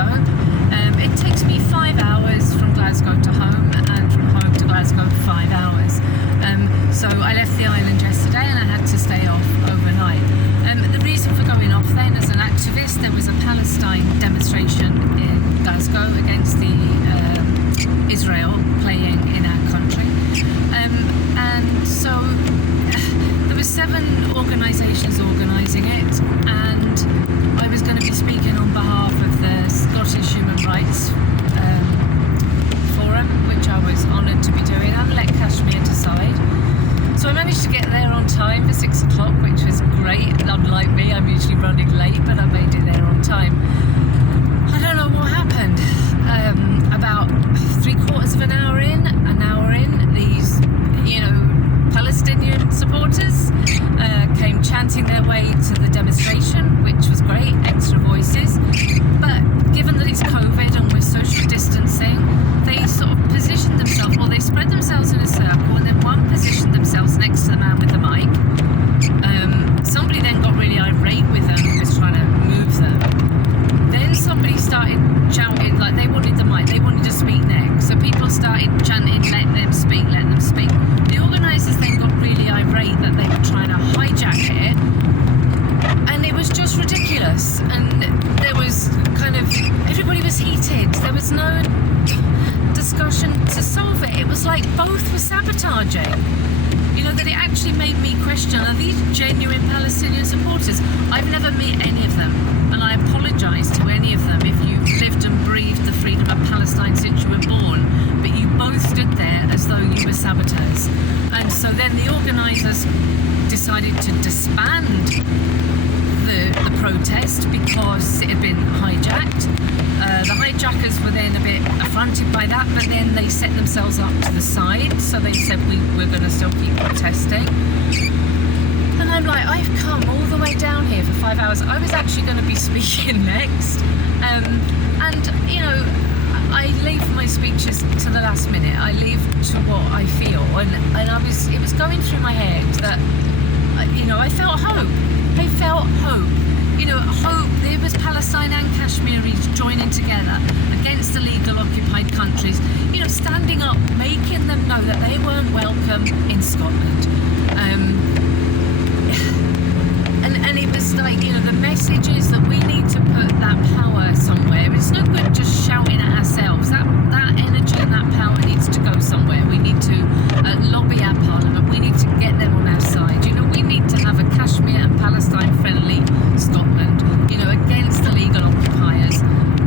Glasgow. It takes me 5 hours from Glasgow to home, and from home to Glasgow 5 hours. So I left the island yesterday and I had to stay off overnight. The reason for going off then, as an activist, there was a Palestine demonstration in Glasgow against the Israel playing in our country. And so there were 7 organisations organising it, and I was going to be speaking on behalf of the Scottish Human Rights Forum, which I was honoured to be doing. I've let Kashmir decide. So I managed to get there on time for 6 o'clock, which was great. Unlike me, I'm usually running late, but I made it there on time. I don't know what happened. About 3/4 of an hour in, these, Palestinian supporters came chanting their way to the demonstration, which was great, extra voices. But given that it's COVID and we're social distancing, they sort of positioned themselves, they spread themselves in a circle, and then one positioned themselves next to the man with the mic. Somebody then got really irate with them and was trying to move them. Then somebody started shouting, like they wanted the mic, they wanted to speak next. So people started chanting, let them speak. The organisers then got really irate that they were trying to hijack it. And it was just ridiculous. And there was everybody was heated. There was no discussion to solve it. It was like both were sabotaging. That it actually made me question, are these genuine Palestinian supporters? I've never met any of them, and I apologise to any of them if you've lived and breathed the freedom of Palestine since you were born, but you both stood there as though you were saboteurs. And so then the organisers decided to disband the protest because it had been hijacked. The hijackers were then a bit affronted by that, but then they set themselves up to the side, so they said we're going to still keep protesting. And I'm like, I've come all the way down here for 5 hours. I was actually going to be speaking next, I leave my speeches to the last minute. I leave to what I feel, and it was going through my head that I felt hope. Hope. There was Palestine and Kashmiris joining together against illegal occupied countries, standing up, making them know that they weren't welcome in Scotland. And it was like, the message is that we need to put that power somewhere. It's no good just shouting at ourselves. That energy and that power needs to go somewhere. We need to lobby our parliament. We need to get them on our side. We need to have a Kashmir and Palestine friendly Scotland, against illegal occupiers,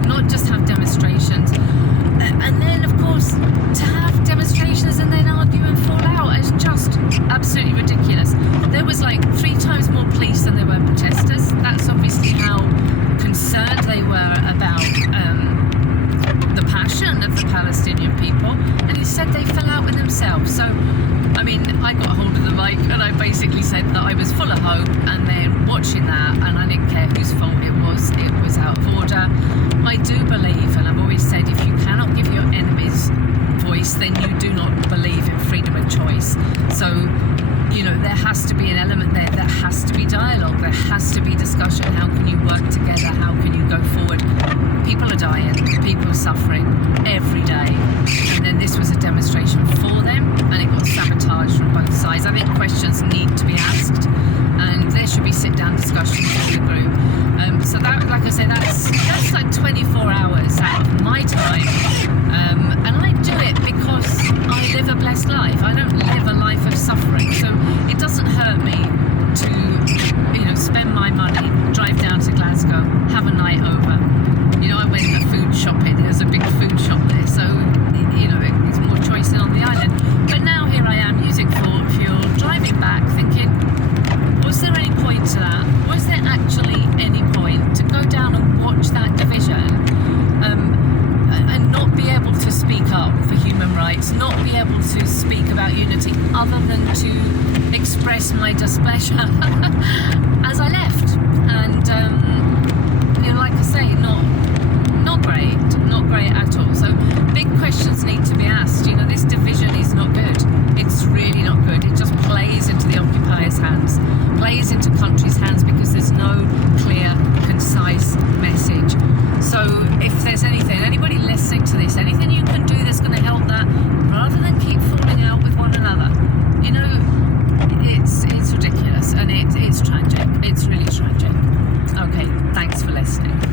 not just have demonstrations. And then, of course, to have demonstrations and then argue and fall out is just absolutely ridiculous. There was like 3 times more police than there were protesters. That's obviously how concerned they were about the passion of the Palestinian people. And instead they fell out with themselves. So, I got hold of the mic and I basically said that I was full of hope, and then watching that, and I didn't care whose fault it was out of order. I do believe, and I've always said, if you cannot give your enemies voice, then you do not believe in freedom of choice. So, there has to be an element there. There has to be dialogue. There has to be discussion. How can you work together? How can you go forward? People are dying. People are suffering every day. And then this was a demonstration for them, and it got sabotaged from both sides. I think questions need to be asked, and there should be sit-down discussions in the group. So that, like I said, that's like 24 hours out of my time, and I do it because I live a blessed life. I don't live a life of suffering, so it doesn't hurt me to, spend my money, drive down to Glasgow, have a night over. I went food shopping. There's a big food shop there, so it's more choice than on the island. But now here I am using fuel, driving back, thinking, was there any point to that? Was there actually any point to go down and watch that division and not be able to speak up for human rights, not be able to speak about unity other than to express my displeasure Thanks for listening.